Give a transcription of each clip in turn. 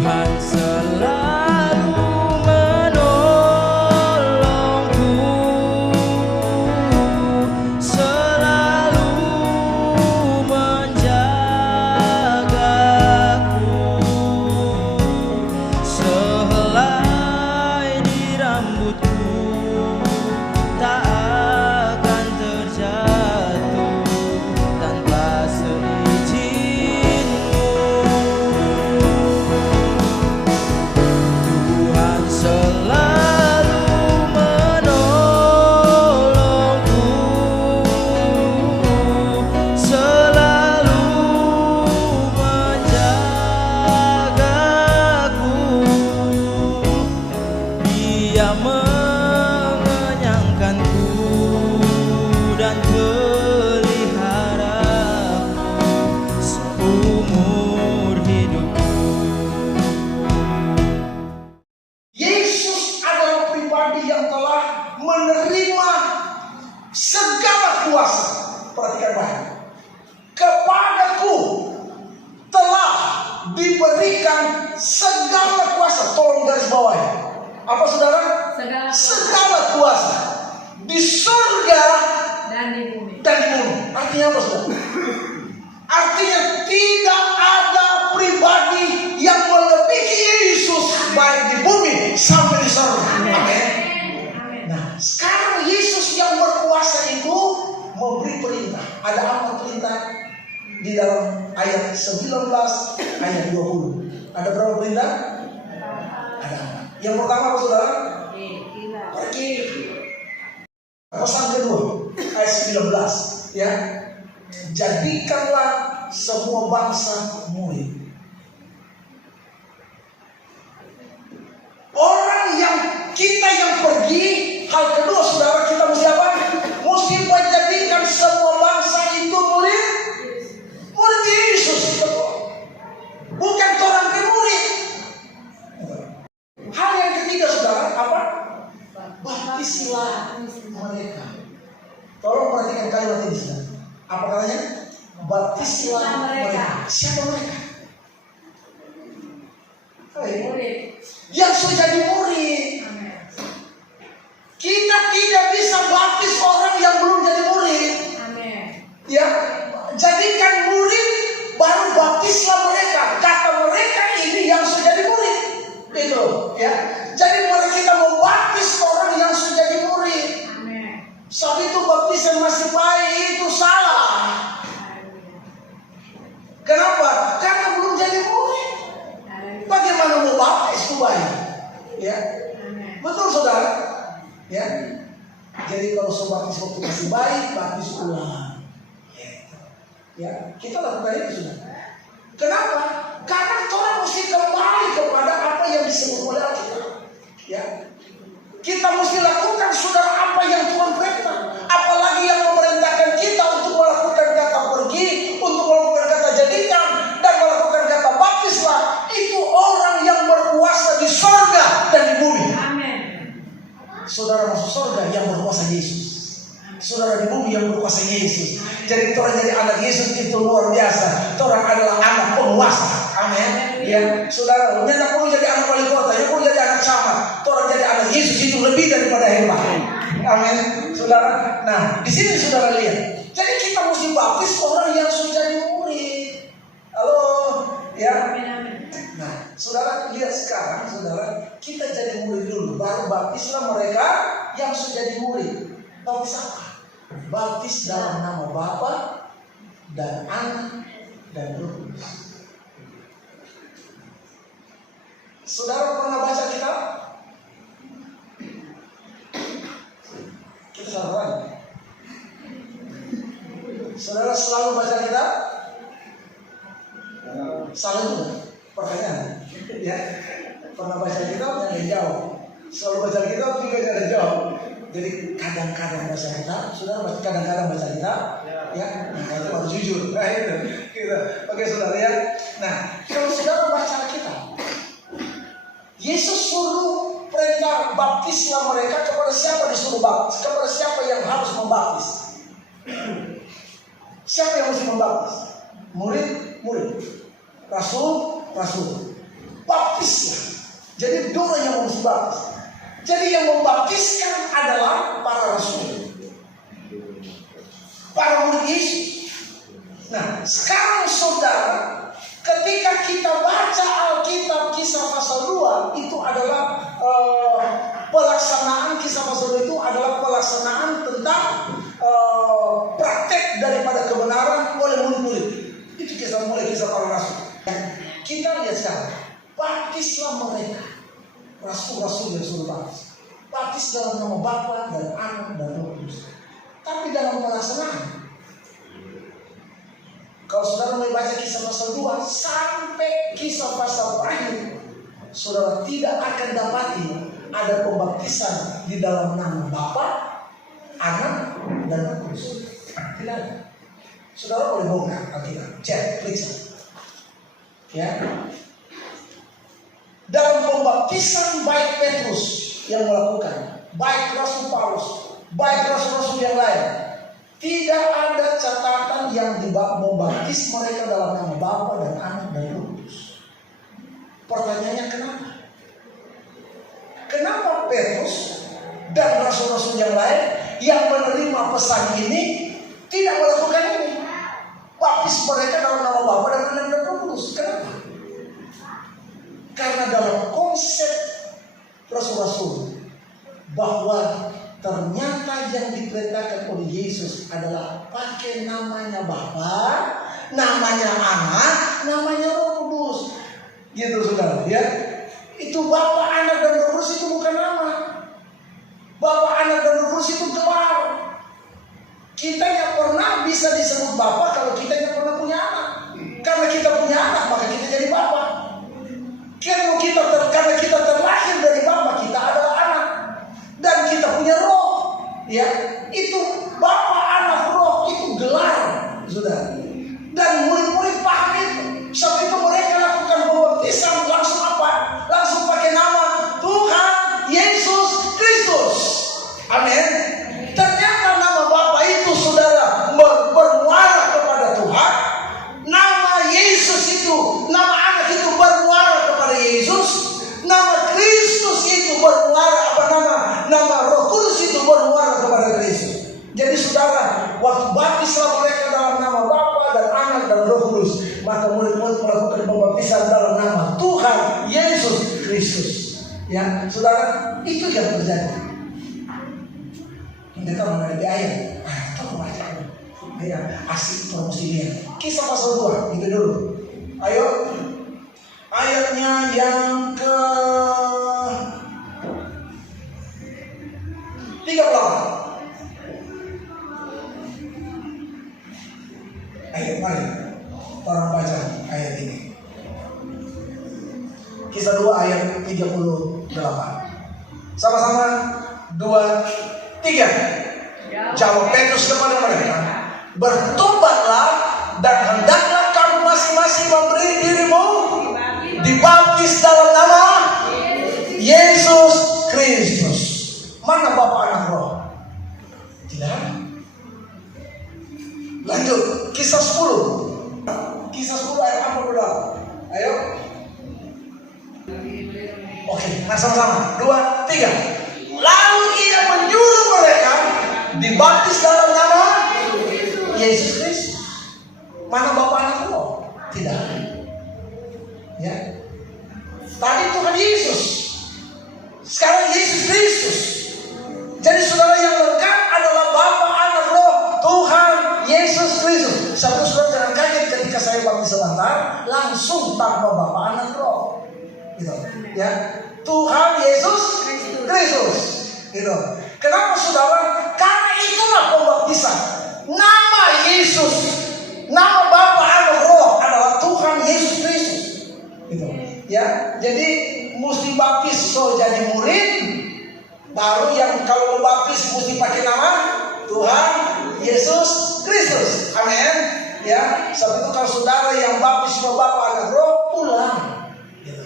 Tuhan selalu menolongku, selalu menjagaku. Sehelai di rambutku tak akan terjatuh tanpa seizin-Mu. Tuhan selalu menolongku, selalu menjagaku. Dia mengenyangkanku dan peliharaku seumur hidupku. Yesus adalah pribadi yang telah menerima segala kuasa. Perhatikan baik. Kepadaku telah diberikan segala kuasa. Tolong garis bawahi. Apa saudara? Segala kuasa di surga dan di bumi. dan di bumi. Artinya apa saudara? Artinya tidak ada pribadi yang melebihi Yesus baik di bumi sampai di surga. Amin. Amin. Nah, sekarang Yesus yang berkuasa itu memberi perintah. Ada apa perintah? Di dalam ayat 19 ayat 20. Ada berapa perintah? Ada apa? Yang pertama apa saudara? Pergi. Pesan kedua ayat 19 ya. Jadikanlah semua bangsa murid. Orang yang kita yang pergi, hal kedua saudara, kita mesti apa? Mesti menjadikan semua bangsa itu murid. Murid Yesus. Bukan orang ke murid. Hal yang ketiga saudara, apa? Baptislah mereka. Tolong perhatikan kalimat ini saudara. Apa katanya? Baptislah mereka. Siapa mereka? Murid. Yang sudah jadi murid. Kita tidak bisa baptis orang yang belum jadi murid. Amin. Ya, jadikan murid baru baptislah mereka. Kata mereka ini yang sudah jadi murid. Itu, ya. Jadi mari kita membaptis orang yang sudah jadi murid. Amin. Sebab itu baptisan masih baik itu salah. Kenapa? Karena belum jadi murid. Bagaimana mau baptis itu baik? Ya, betul saudara. Ya, jadi kalau baptis waktu masih baik, baptis ulang. Ya, kita lakukan itu sudah. Kenapa? Karena orang mesti kembali kepada apa yang disebut oleh Alkitab. Ya, kita mesti lakukan saudara apa yang Tuhan perintah. Apalagi yang memerintahkan kita untuk melakukan kata pergi, untuk melakukan kata jadikan, dan melakukan kata baptislah. Itu orang yang berkuasa di sorga dan di bumi. Amin. Saudara masuk sorga yang berkuasa Yesus. Saudara di bumi yang berkuasa Yesus. Jadi orang jadi anak Yesus itu luar biasa. Orang adalah anak penguasa. Amin. Ya, saudara, tidak perlu jadi anak wali kota, ya perlu jadi anak camat. Orang jadi anak Yesus itu lebih daripada hebat. Amin. Saudara, nah di sini saudara lihat. Jadi kita mesti baptis orang yang sudah jadi murid. Halo, ya. Nah, saudara lihat sekarang, saudara, kita jadi murid dulu, baru baptislah mereka yang sudah jadi murid. Baptis apa? Baptis dalam nama Bapa dan Anak dan Roh Kudus. Saudara pernah baca kitab? Kita salah lagi. Saudara selalu baca kitab? Salah juga. Pertanyaan, ya, pernah baca kitab yang jauh, selalu baca kitab juga jangan jauh. Jadi kadang-kadang baca kitab, saudara baca kadang-kadang baca kitab, ya, nah itu harus jujur, nah itu, gitu. Oke saudara ya. Nah kalau saudara baca kitab, Yesus suruh perintah baptislah mereka. Kepada siapa disuruh baptis? Kepada siapa yang harus membaptis? Siapa yang mesti membaptis? Murid, murid. Rasul, rasul. baptislah. Jadi dorang yang harus baptis. Jadi yang membaptiskan adalah para rasul, para murid Yesus. Nah, sekarang saudara, ketika kita baca Alkitab Kisah pasal 2, itu adalah pelaksanaan Kisah pasal 2 itu adalah pelaksanaan tentang praktek daripada kebenaran oleh murid-murid. Itu mulai kisah para rasul. Kita lihat sekarang, baptislah mereka, rasul-rasul yang suruh baptis. Baptis dalam nama Bapa dan Anak dan Roh Kudus. Tapi dalam pelaksanaan, kalau saudara membaca Kisah pasal 2 sampai Kisah pasal terakhir, saudara tidak akan dapati ada pembaptisan di dalam nama Bapa, Anak, dan Roh Kudus. Tidak ada. Saudara boleh bongkar Alkitab, cek, periksa. Ya. Dalam pembaptisan baik Petrus yang melakukan, baik Rasul Paulus, baik rasul-rasul yang lain, tidak ada catatan yang membaptis mereka dalam nama Bapa dan Anak dan Roh Kudus. Pertanyaannya kenapa? Kenapa Petrus dan rasul-rasul yang lain yang menerima pesan ini tidak melakukan ini? Baptis mereka dalam nama Bapa dan Anak dan Roh Kudus. Kenapa? Karena dalam konsep rasul-rasul bahwa ternyata yang diperintahkan oleh Yesus adalah pakai namanya Bapa, namanya Anak, namanya Roh Kudus. Gitu saudara, ya. Itu Bapa, Anak, dan Roh Kudus itu bukan nama. Bapa, Anak, dan Roh Kudus itu gelar. Kita yang pernah bisa disebut Bapa kalau kita yang pernah punya anak. Karena kita punya anak, maka kita jadi Bapa. Karena kita terlahir dari Bapa, kita adalah anak. Dan kita punya roh. Ya, itu Bapa, Anak, Roh, itu gelar, saudara. Dan murid-murid paham itu. Sebab itu mereka lakukan pembaptisan langsung apa? Langsung pakai nama Tuhan Yesus Kristus. Amin. Ternyata nama Bapa itu, saudara, bermuara kepada Tuhan. Nama Yesus itu, nama Anak itu bermuara kepada Yesus. Nama Kristus itu bermuara nama Roh Kudus itu bermuara kepada Kristus. Jadi saudara, waktu baptislah mereka dalam nama Bapa dan Anak dan Roh Kudus, maka murid-murid melakukan pembaptisan dalam nama Tuhan Yesus Kristus. Ya, saudara, itu yang terjadi. Kita menghadapi ayat. Kita membaca ayat asik promosinya. Kisah pasal 2 itu dulu. Ayo, ayatnya yang ke 38. Ayat mari orang baca ayat ini. Kisah 2 ayat 38. Sama-sama 2, 3. Jawab Petrus kepada mereka, bertobatlah dan hendaklah kamu masing-masing memberi dirimu dibaptis dalam nama Yesus Kristus. Mana Bapa, Anak, Roh? Tidak ada. Lanjut, kisah 10. Kisah 10 ayat 48. Ayo. Oke, nah sama-sama 2, 3. Lalu ia menyuruh mereka dibaptis dalam nama Yesus Kristus. Mana Bapa, Anak, Roh? Tidak ada. Ya. Tadi Tuhan Yesus, sekarang Yesus Kristus. Jadi saudara, yang lengkap adalah Bapa, Anak, Roh, Tuhan Yesus Kristus. Satu saudara jangan kaget ketika saya baptis sebentar langsung tanpa Bapa, Anak, Roh. Gitu. Ya. Tuhan Yesus Kristus. Gitu. Kenapa saudara? Karena itulah pembaptisan. Nama Yesus, nama Bapa, Anak, Roh adalah Tuhan Yesus Kristus. Gitu. Ya. Jadi mesti baptis so jadi murid. Baru yang kalau membaptis mesti pakai nama Tuhan Yesus Kristus. Amin. Ya, sebab itu kalau saudara yang baptis sama Bapa, Anak, Roh, pulang. Gitu.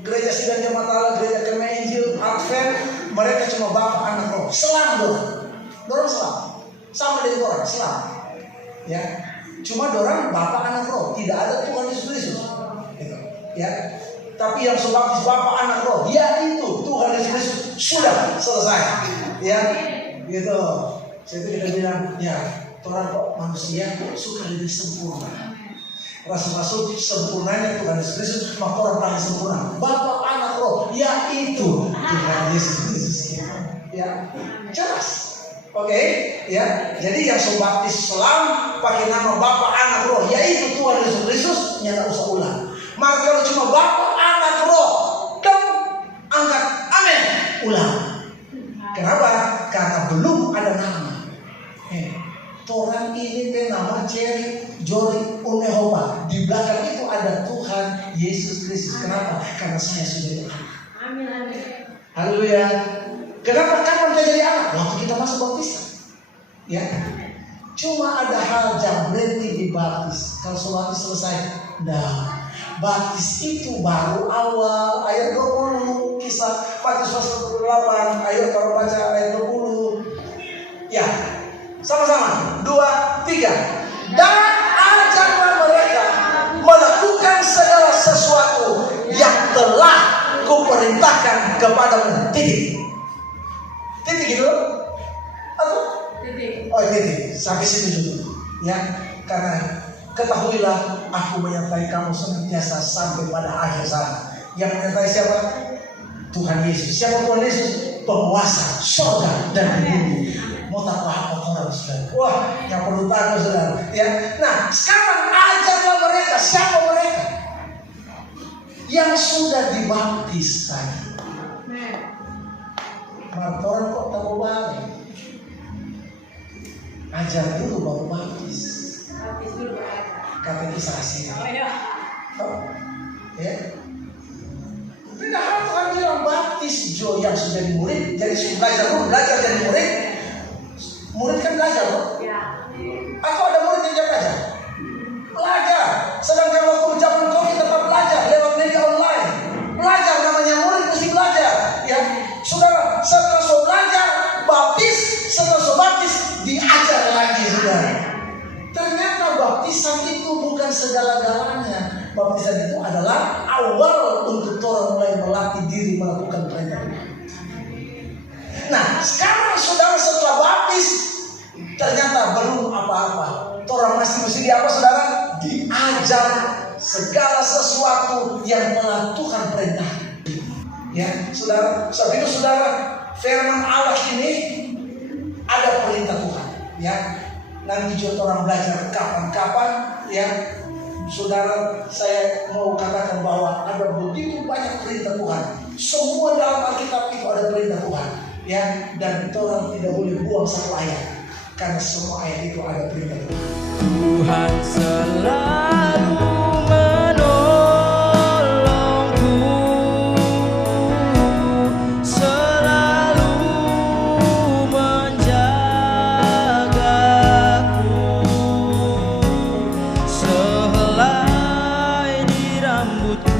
Gereja Sidang Jemaat Allah, Gereja Kemah Injil, Advent, mereka cuma Bapa, Anak, Roh. Selam dorang selam. Sama dengan orang selam. Ya, cuma dorang Bapa, Anak, Roh. Tidak ada Tuhan Yesus Kristus. Gitu. ya. Tapi yang sebaptis Bapa, Anak, Roh, yaitu Tuhan Yesus Kristus sudah selesai. Ya, gitu. Jadi kita bilang, ya, orang kok manusia suka lebih sempurna. Rasul-rasul sempurnanya Tuhan Yesus Kristus, maka orang paling sempurna Bapa, Anak, Roh, yaitu Tuhan Yesus Kristus. Ya, jelas. Oke, ya. Jadi yang sebaptis Islam pakai nama Bapa, Anak, Roh, yaitu Tuhan Yesus Kristus, nyata usah ulang. Maka kalau cuma Bapa, Anak, Roh, dan angkat amin, ulang. Kenapa? Karena belum ada nama. Orang ini nama Jerry Jori Unehopa. Di belakang itu ada Tuhan Yesus Kristus. Kenapa? Karena saya sudah jadi anak. Amin, amin. Haleluya. Kenapa? Kapan kita jadi anak? Waktu kita masuk baptisan. Ya. Cuma ada hal yang berhenti di baptis. Kalau sholat selesai, dah. Baptis itu baru awal ayat 20 kisah Matius pasal 8 ayat kalau baca ayat 20. Ya. Sama-sama, 2, 3. Dan ajarlah mereka melakukan segala sesuatu yang telah kuperintahkan kepadamu. Titik. Titik itu? Atau? Titik. Oh, titik. Sampai situ dulu. Ya, karena ketahuilah aku menyertai kamu senantiasa sampai pada akhir zaman. Yang menyertai siapa? Tuhan Yesus. Siapa Tuhan Yesus? Penguasa surga dan bumi. Mau tahu apa orang saudara? Wah, yang perlu tahu saudara. Ya, nah sekarang ajarlah mereka. Siapa mereka? Yang sudah dibaptis tadi. Martoran kok tahu banget? Ajar dulu baru baptis. Baptis dulu aja. Katekisasi. Oh iya. Oh, ya. Tidak harus Tuhan bilang baptis Jo yang sudah jadi murid. Jadi belajar jadi murid. Murid kan belajar loh. Ya. Aku ada murid yang belajar. Belajar. Sedangkan waktu zaman COVID tetap belajar lewat media online. Belajar namanya murid mesti belajar. Ya, saudara. Setelah so belajar, baptis. Setelah so baptis, diajar lagi saudara. Ternyata baptisan itu bukan segala-galanya. Baptisan itu adalah awal untuk orang mulai melatih diri melakukan perintah. Nah, sekarang saudara setelah baptis ternyata belum apa-apa. Orang masih mesti di apa saudara? Diajar segala sesuatu yang telah Tuhan perintahkan. Ya, saudara. Sebab itu saudara, firman Allah ini ada perintah Tuhan. Ya, nanti juga orang belajar kapan-kapan. Ya, saudara, saya mau katakan bahwa ada begitu banyak perintah Tuhan. Semua dalam Alkitab itu ada perintah Tuhan. Ya, dan orang tidak boleh buang satu ayat karena semua ayat itu ada perintah Tuhan. Tuhan selalu menolongku, selalu menjagaku, sehelai di rambutku